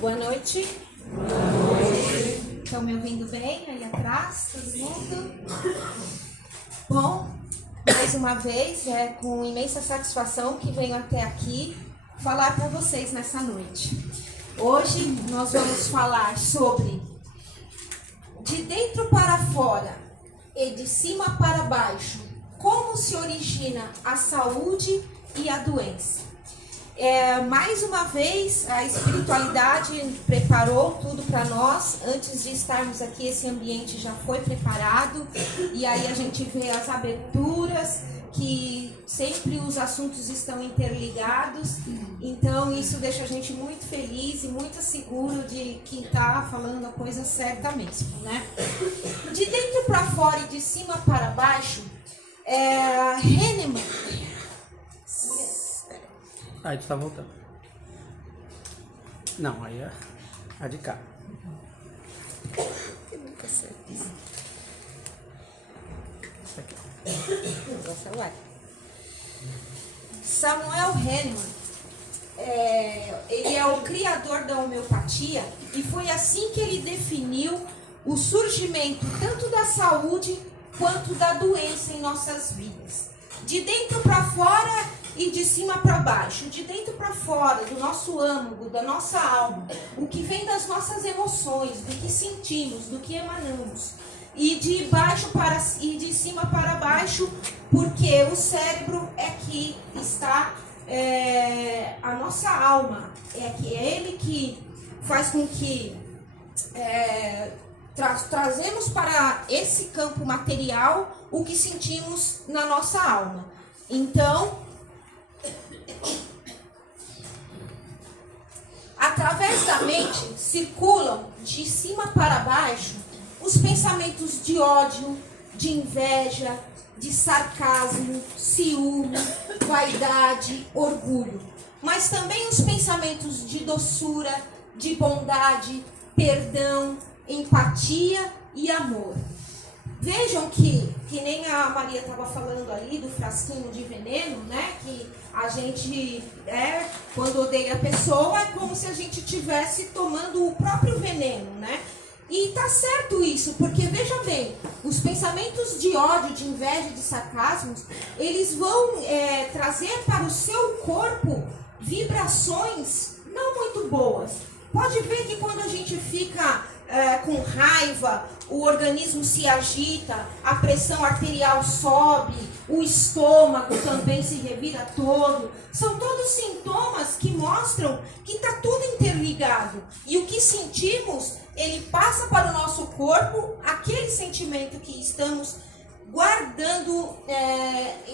Boa noite. Estão me ouvindo bem aí atrás, todo mundo? Bom, mais uma vez, é com imensa satisfação que venho até aqui falar para vocês nessa noite. Hoje nós vamos falar sobre de dentro para fora e de cima para baixo, como se origina a saúde e a doença. Mais uma vez, a espiritualidade preparou tudo para nós. Antes de estarmos aqui, esse ambiente já foi preparado. E aí a gente vê as aberturas, que sempre os assuntos estão interligados. Então, isso deixa a gente muito feliz e muito seguro de que está falando a coisa certa mesmo, né? De dentro para fora e de cima para baixo, Hahnemann... Aí tu tá voltando. Não, aí é a de cá. Isso aqui. Samuel Hahnemann, ele é o criador da homeopatia e foi assim que ele definiu o surgimento tanto da saúde quanto da doença em nossas vidas. De dentro para fora e de cima para baixo, de dentro para fora, do nosso âmago, da nossa alma, o que vem das nossas emoções, do que sentimos, do que emanamos, e de baixo para e de cima para baixo, porque o cérebro é que está a nossa alma, é ele que faz com que trazemos para esse campo material o que sentimos na nossa alma. Então, através da mente circulam de cima para baixo os pensamentos de ódio, de inveja, de sarcasmo, ciúme, vaidade, orgulho, mas também os pensamentos de doçura, de bondade, perdão, empatia e amor. Vejam que nem a Maria estava falando ali do frasquinho de veneno, né? Que a gente, quando odeia a pessoa, é como se a gente estivesse tomando o próprio veneno, né? E tá certo isso, porque veja bem, os pensamentos de ódio, de inveja, de sarcasmo, eles vão trazer para o seu corpo vibrações não muito boas. Pode ver que quando a gente fica com raiva, o organismo se agita, a pressão arterial sobe, o estômago também se revira todo. São todos sintomas que mostram que está tudo interligado. E o que sentimos, ele passa para o nosso corpo, aquele sentimento que estamos guardando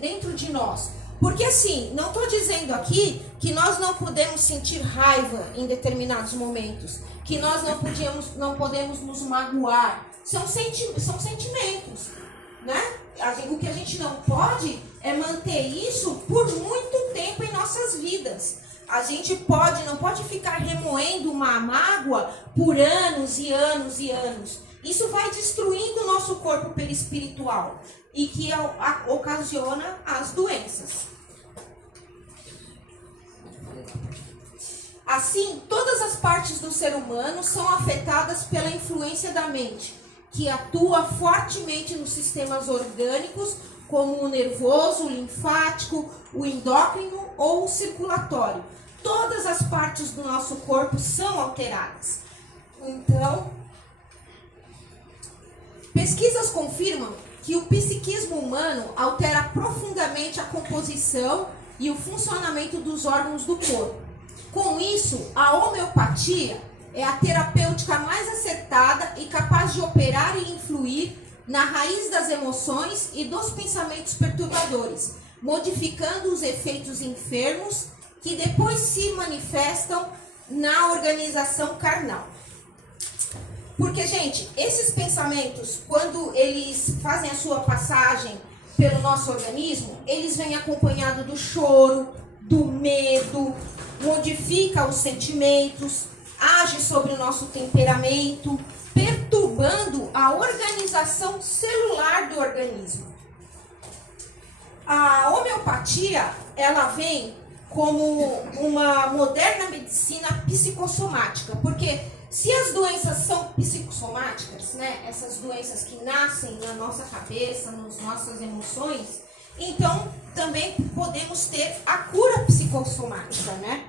dentro de nós. Porque assim, não estou dizendo aqui que nós não podemos sentir raiva em determinados momentos, que nós não podemos nos magoar. São sentimentos, né? O que a gente não pode é manter isso por muito tempo em nossas vidas. A gente não pode ficar remoendo uma mágoa por anos e anos e anos. Isso vai destruindo o nosso corpo perispiritual e que ocasiona as doenças. Assim, todas as partes do ser humano são afetadas pela influência da mente, que atua fortemente nos sistemas orgânicos, como o nervoso, o linfático, o endócrino ou o circulatório. Todas as partes do nosso corpo são alteradas. Então, pesquisas confirmam que o psiquismo humano altera profundamente a composição e o funcionamento dos órgãos do corpo. Com isso, a homeopatia é a terapêutica mais acertada e capaz de operar e influir na raiz das emoções e dos pensamentos perturbadores, modificando os efeitos enfermos que depois se manifestam na organização carnal. Porque, gente, esses pensamentos, quando eles fazem a sua passagem pelo nosso organismo, eles vêm acompanhados do choro, do medo, modifica os sentimentos, age sobre o nosso temperamento, perturbando a organização celular do organismo. A homeopatia, ela vem como uma moderna medicina psicossomática, porque se as doenças são psicossomáticas, né, essas doenças que nascem na nossa cabeça, nas nossas emoções, então também podemos ter a cura psicossomática, né?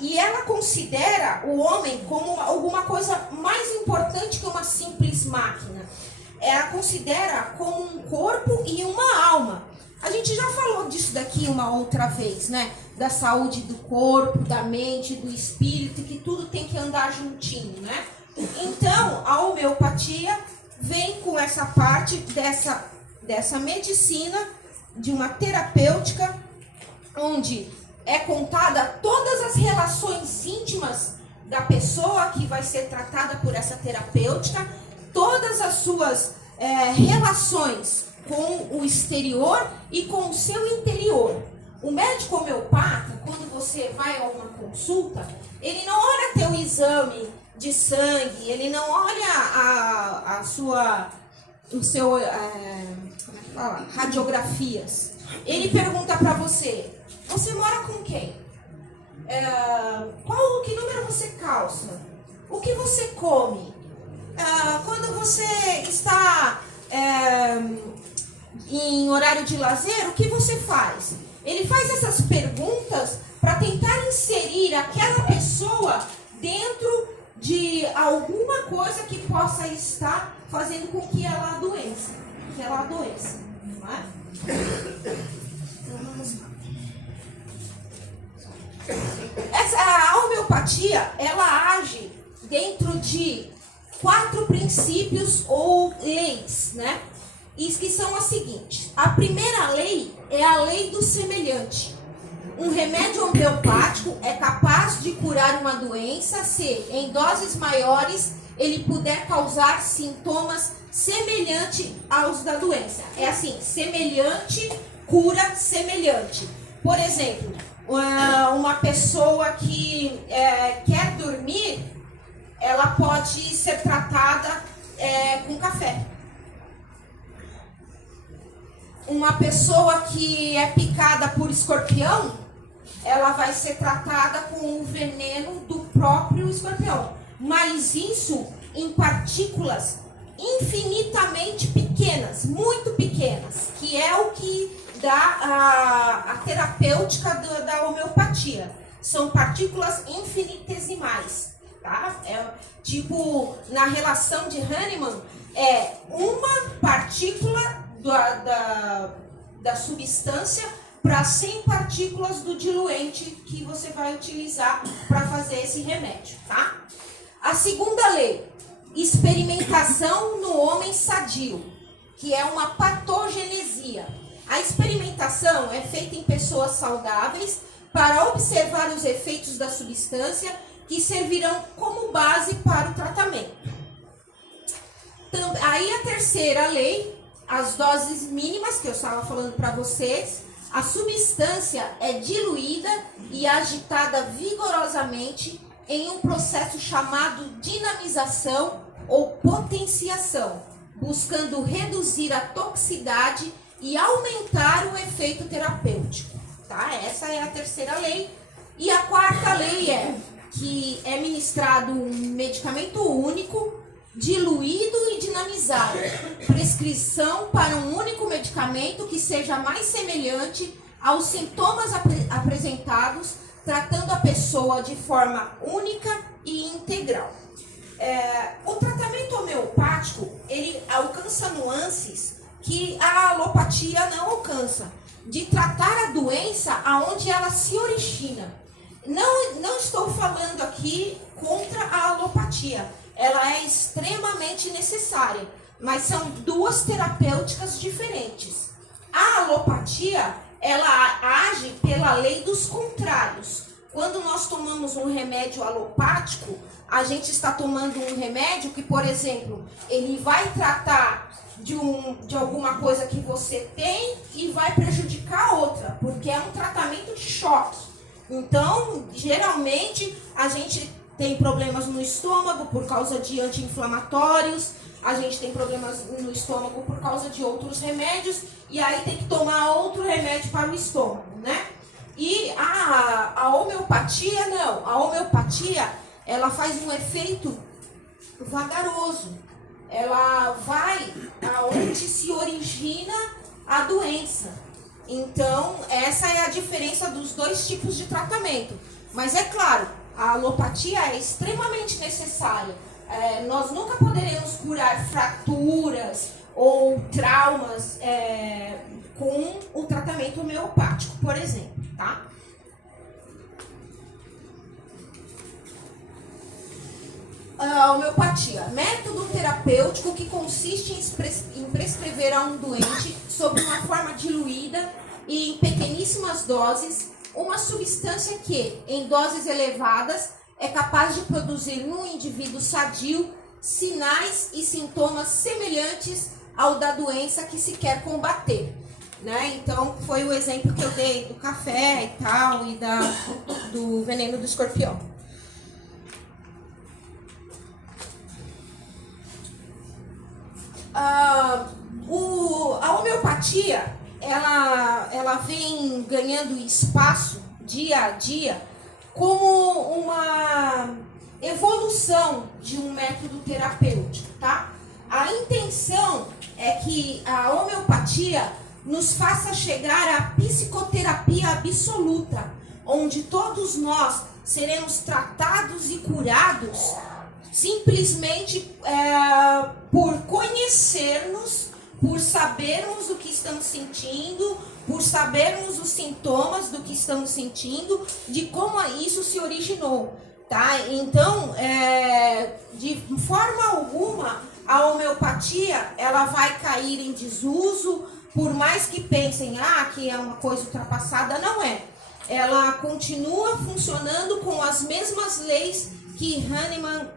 E ela considera o homem como alguma coisa mais importante que uma simples máquina. Ela considera como um corpo e uma alma. A gente já falou disso daqui uma outra vez, né? Da saúde do corpo, da mente, do espírito, que tudo tem que andar juntinho, né? Então, a homeopatia vem com essa parte dessa medicina, de uma terapêutica, onde é contada todas as relações íntimas da pessoa que vai ser tratada por essa terapêutica, todas as suas relações com o exterior e com o seu interior. O médico homeopata, quando você vai a uma consulta, ele não olha teu exame de sangue, ele não olha radiografias. Ele pergunta para você: você mora com quem? Que número você calça? O que você come? Quando você está em horário de lazer, o que você faz? Ele faz essas perguntas para tentar inserir aquela pessoa dentro de alguma coisa que possa estar fazendo com que ela adoeça. Não é? Então, vamos lá. A homeopatia, ela age dentro de 4 princípios ou leis, né? E que são as seguintes. A primeira lei é a lei do semelhante. Um remédio homeopático é capaz de curar uma doença se, em doses maiores, ele puder causar sintomas semelhantes aos da doença. É assim, semelhante, cura semelhante. Por exemplo, uma pessoa que quer dormir, ela pode ser tratada com café. Uma pessoa que é picada por escorpião, ela vai ser tratada com o veneno do próprio escorpião. Mas isso em partículas infinitamente pequenas, muito pequenas, que é o que dá a terapêutica da homeopatia. São partículas infinitesimais, tá? Tipo, na relação de Hahnemann, é uma partícula da substância para 100 partículas do diluente que você vai utilizar para fazer esse remédio, tá? A segunda lei, experimentação no homem sadio, que é uma patogenesia. A experimentação é feita em pessoas saudáveis para observar os efeitos da substância que servirão como base para o tratamento. Aí a terceira lei, as doses mínimas que eu estava falando para vocês. A substância é diluída e agitada vigorosamente em um processo chamado dinamização ou potenciação, buscando reduzir a toxicidade e aumentar o efeito terapêutico. Tá? Essa é a terceira lei. E a quarta lei é que é ministrado um medicamento único, diluído e dinamizado. Prescrição para um único medicamento que seja mais semelhante aos sintomas apresentados, tratando a pessoa de forma única e integral. O tratamento homeopático, ele alcança nuances que a alopatia não alcança, de tratar a doença aonde ela se origina. Não estou falando aqui contra a alopatia. Ela é extremamente necessária, mas são duas terapêuticas diferentes. A alopatia, ela age pela lei dos contrários. Quando nós tomamos um remédio alopático, a gente está tomando um remédio que, por exemplo, ele vai tratar de alguma coisa que você tem e vai prejudicar a outra, porque é um tratamento de choque. Então, geralmente, a gente tem problemas no estômago por causa de anti-inflamatórios, a gente tem problemas no estômago por causa de outros remédios, e aí tem que tomar outro remédio para o estômago, né? A homeopatia, não. A homeopatia, ela faz um efeito vagaroso. Ela vai aonde se origina a doença. Então, essa é a diferença dos dois tipos de tratamento. Mas é claro, a alopatia é extremamente necessária. Nós nunca poderemos curar fraturas ou traumas com o tratamento homeopático, por exemplo, tá? A homeopatia, método terapêutico que consiste em prescrever a um doente, sob uma forma diluída e em pequeníssimas doses, uma substância que, em doses elevadas, é capaz de produzir no indivíduo sadio sinais e sintomas semelhantes ao da doença que se quer combater. Né? Então, foi o exemplo que eu dei do café e tal, e do veneno do escorpião. A homeopatia, ela vem ganhando espaço dia a dia como uma evolução de um método terapêutico, tá? A intenção é que a homeopatia nos faça chegar à psicoterapia absoluta, onde todos nós seremos tratados e curados simplesmente por conhecermos, por sabermos o que estamos sentindo, por sabermos os sintomas do que estamos sentindo, de como isso se originou, tá? Então, de forma alguma, a homeopatia ela vai cair em desuso, por mais que pensem que é uma coisa ultrapassada, não é. Ela continua funcionando com as mesmas leis que Hahnemann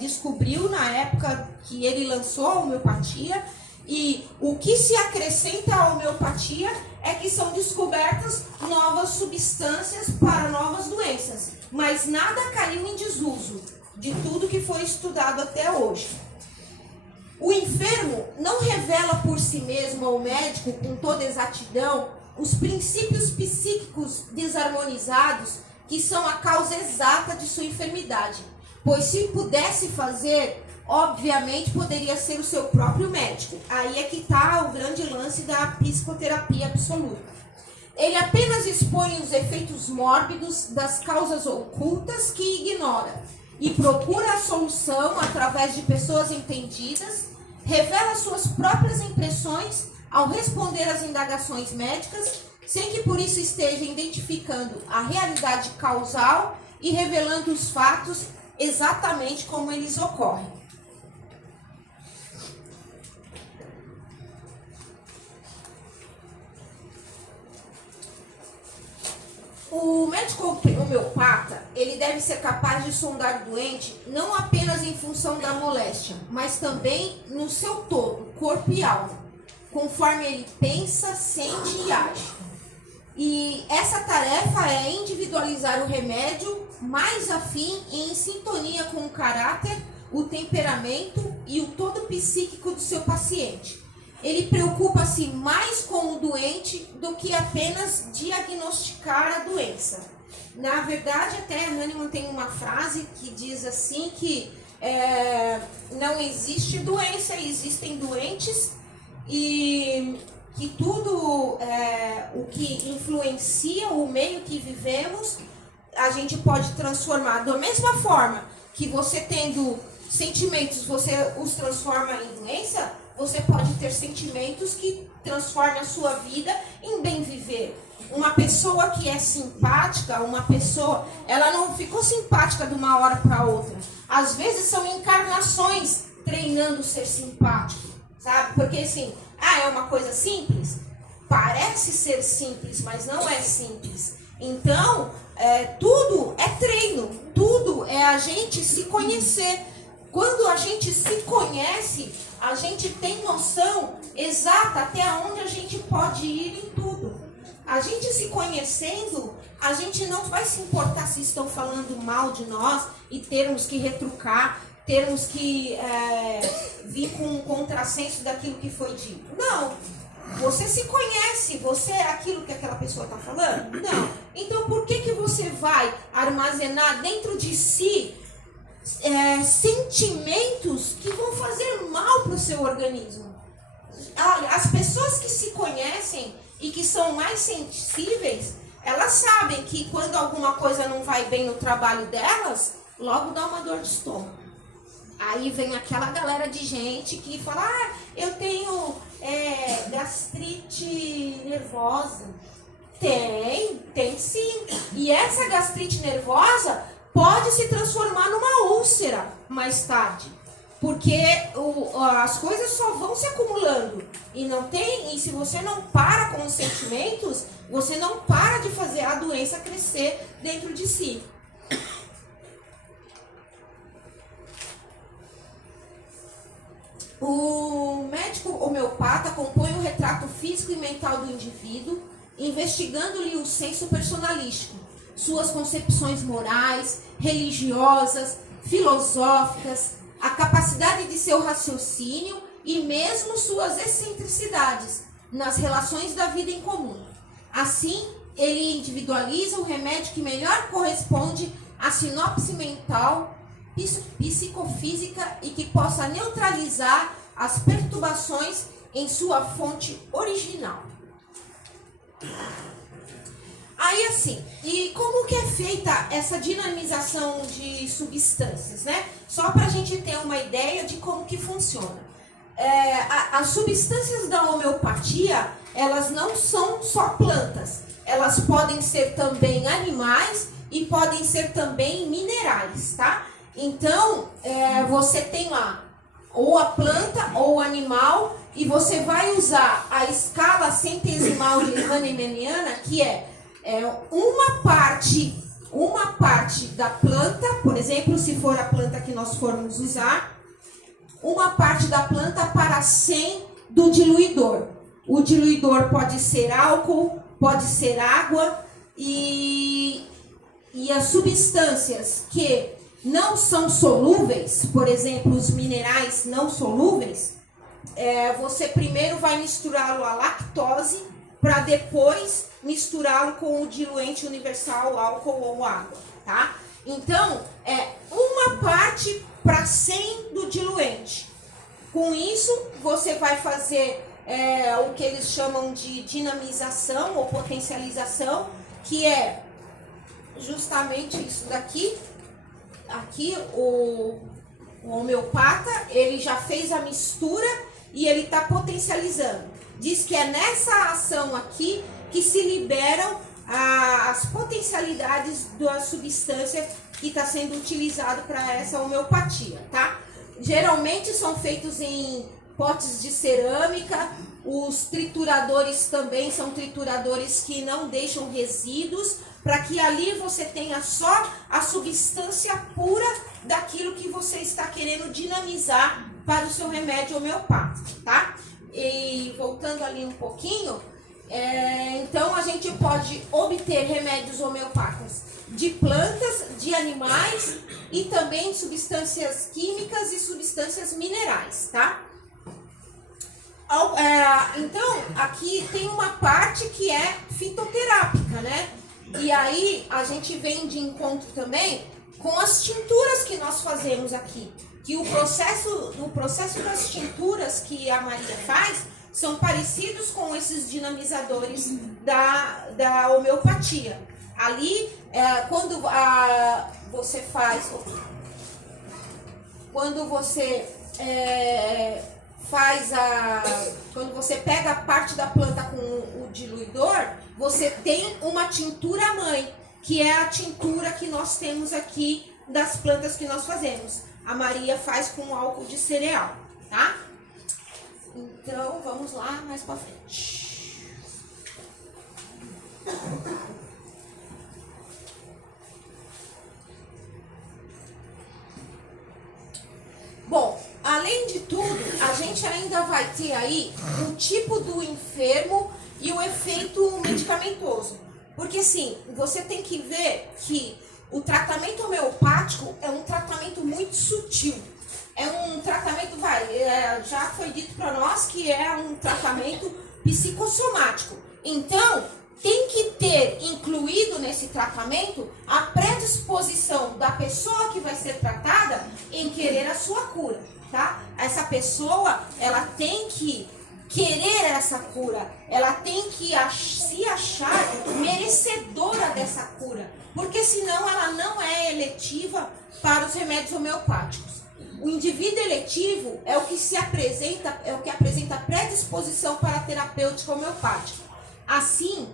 descobriu na época que ele lançou a homeopatia, e o que se acrescenta à homeopatia é que são descobertas novas substâncias para novas doenças, mas nada caiu em desuso de tudo que foi estudado até hoje. O enfermo não revela por si mesmo ao médico com toda exatidão os princípios psíquicos desarmonizados que são a causa exata de sua enfermidade, pois se pudesse fazer, obviamente poderia ser o seu próprio médico. Aí é que está o grande lance da psicoterapia absoluta. Ele apenas expõe os efeitos mórbidos das causas ocultas que ignora e procura a solução através de pessoas entendidas, revela suas próprias impressões ao responder às indagações médicas, sem que por isso esteja identificando a realidade causal e revelando os fatos exatamente como eles ocorrem. O médico homeopata, ele deve ser capaz de sondar o doente não apenas em função da moléstia, mas também no seu todo, corpo e alma, conforme ele pensa, sente e age. E essa tarefa é individualizar o remédio mais afim e em sintonia com o caráter, o temperamento e o todo psíquico do seu paciente. Ele preocupa-se mais com o doente do que apenas diagnosticar a doença. Na verdade, até Hahnemann tem uma frase que diz assim que não existe doença, existem doentes, e que tudo o que influencia o meio que vivemos, a gente pode transformar. Da mesma forma que você tendo sentimentos, você os transforma em doença, você pode ter sentimentos que transformam a sua vida em bem viver. Uma pessoa que é simpática, ela não ficou simpática de uma hora para outra. Às vezes são encarnações treinando ser simpático, sabe? Porque assim, é uma coisa simples? Parece ser simples, mas não é simples. Então, tudo é treino, tudo é a gente se conhecer. Quando a gente se conhece, a gente tem noção exata até onde a gente pode ir em tudo. A gente se conhecendo, a gente não vai se importar se estão falando mal de nós e termos que retrucar, termos que vir com um contrassenso daquilo que foi dito. Não. Você se conhece, você é aquilo que aquela pessoa está falando? Não. Então, por que você vai armazenar dentro de si sentimentos que vão fazer mal para o seu organismo. As pessoas que se conhecem e que são mais sensíveis, elas sabem que quando alguma coisa não vai bem no trabalho delas, logo dá uma dor de estômago. Aí vem aquela galera de gente que fala, eu tenho gastrite nervosa. Tem sim. E essa gastrite nervosa pode se transformar numa úlcera mais tarde. Porque as coisas só vão se acumulando. E se você não para com os sentimentos, você não para de fazer a doença crescer dentro de si. O médico homeopata compõe o retrato físico e mental do indivíduo, investigando-lhe o senso personalístico, suas concepções morais, religiosas, filosóficas, a capacidade de seu raciocínio e mesmo suas excentricidades nas relações da vida em comum. Assim, ele individualiza o remédio que melhor corresponde à sinopse mental, psicofísica e que possa neutralizar as perturbações em sua fonte original. Aí assim, e como que é feita essa dinamização de substâncias, né? Só para a gente ter uma ideia de como que funciona. As substâncias da homeopatia, elas não são só plantas. Elas podem ser também animais e podem ser também minerais, tá? Então, você tem lá ou a planta ou o animal e você vai usar a escala centesimal de Hahnemanniana, que é uma parte da planta, por exemplo, se for a planta que nós formos usar, uma parte da planta para 100 do diluidor. O diluidor pode ser álcool, pode ser água e as substâncias que não são solúveis, por exemplo, os minerais não solúveis, você primeiro vai misturá-lo à lactose para depois misturá-lo com o diluente universal, álcool ou água, tá? Então, uma parte para 100 do diluente. Com isso, você vai fazer o que eles chamam de dinamização ou potencialização, que é justamente isso daqui. Aqui o homeopata, ele já fez a mistura e ele está potencializando. Diz que é nessa ação aqui que se liberam as potencialidades da substância que está sendo utilizado para essa homeopatia, tá? Geralmente são feitos em potes de cerâmica. Os trituradores também são trituradores que não deixam resíduos, para que ali você tenha só a substância pura daquilo que você está querendo dinamizar para o seu remédio homeopático, tá? E voltando ali um pouquinho, então a gente pode obter remédios homeopáticos de plantas, de animais e também substâncias químicas e substâncias minerais, tá? Então, aqui tem uma parte que é fitoterápica, né? E aí a gente vem de encontro também com as tinturas que nós fazemos aqui. Que o processo das tinturas que a Maria faz são parecidos com esses dinamizadores da homeopatia. Ali, quando você faz... Quando você quando você pega a parte da planta com o diluidor, você tem uma tintura mãe, que é a tintura que nós temos aqui das plantas que nós fazemos. A Maria faz com álcool de cereal, tá? Então, vamos lá mais pra frente. Bom, além de tudo, a gente ainda vai ter aí o tipo do enfermo e o efeito medicamentoso. Porque, assim, você tem que ver que o tratamento homeopático é um tratamento muito sutil. É um tratamento, já foi dito para nós que é um tratamento psicossomático. Então, tem que ter incluído nesse tratamento a predisposição da pessoa que vai ser tratada em querer a sua cura, tá? Essa pessoa, ela tem que querer essa cura, ela tem que se achar merecedora dessa cura, porque senão ela não é eletiva para os remédios homeopáticos. O indivíduo eletivo é o que se apresenta, predisposição para a terapêutica homeopática. Assim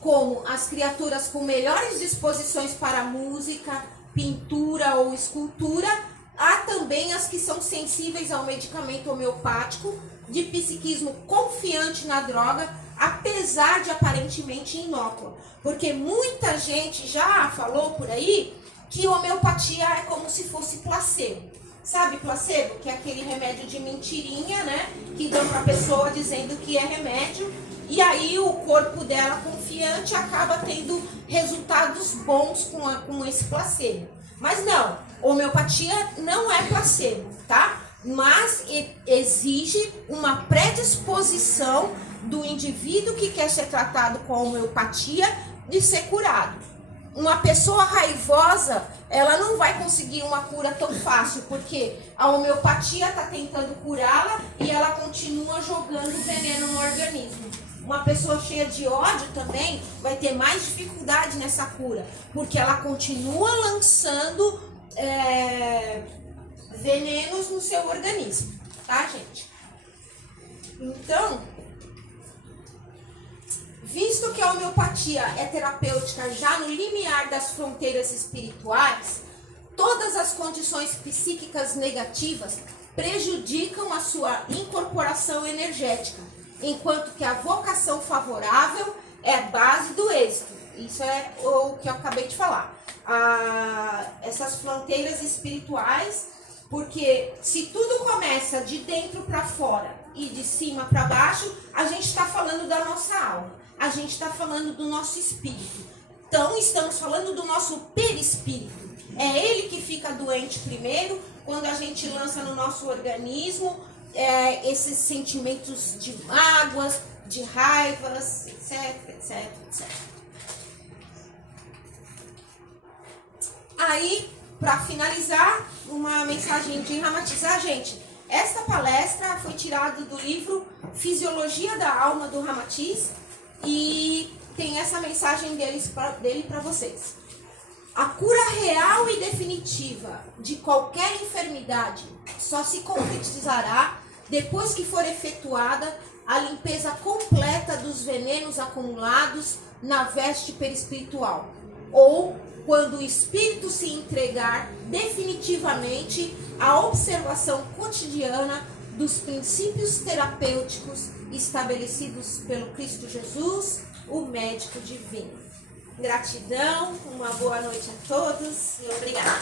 como as criaturas com melhores disposições para música, pintura ou escultura, há também as que são sensíveis ao medicamento homeopático, de psiquismo confiante na droga, apesar de aparentemente inócua. Porque muita gente já falou por aí que homeopatia é como se fosse placebo. Sabe placebo? Que é aquele remédio de mentirinha, né? Que dão para a pessoa dizendo que é remédio. E aí o corpo dela confiante acaba tendo resultados bons com esse placebo. Mas não, homeopatia não é placebo, tá? Mas exige uma predisposição do indivíduo que quer ser tratado com homeopatia de ser curado. Uma pessoa raivosa, ela não vai conseguir uma cura tão fácil, porque a homeopatia está tentando curá-la e ela continua jogando veneno no organismo. Uma pessoa cheia de ódio também vai ter mais dificuldade nessa cura, porque ela continua lançando venenos no seu organismo, tá, gente? Então, visto que a homeopatia é terapêutica já no limiar das fronteiras espirituais, todas as condições psíquicas negativas prejudicam a sua incorporação energética, enquanto que a vocação favorável é a base do êxito. Isso é o que eu acabei de falar. Essas fronteiras espirituais, porque se tudo começa de dentro para fora e de cima para baixo, a gente está falando da nossa alma. A gente está falando do nosso espírito. Então, estamos falando do nosso perispírito. É ele que fica doente primeiro, quando a gente lança no nosso organismo esses sentimentos de mágoas, de raivas, etc, etc, etc. Aí, para finalizar, uma mensagem de Ramatiz. Gente, esta palestra foi tirada do livro Fisiologia da Alma, do Ramatiz, e tem essa mensagem dele para vocês. A cura real e definitiva de qualquer enfermidade só se concretizará depois que for efetuada a limpeza completa dos venenos acumulados na veste perispiritual, ou quando o espírito se entregar definitivamente à observação cotidiana dos princípios terapêuticos estabelecidos pelo Cristo Jesus, o médico divino. Gratidão, uma boa noite a todos e obrigada.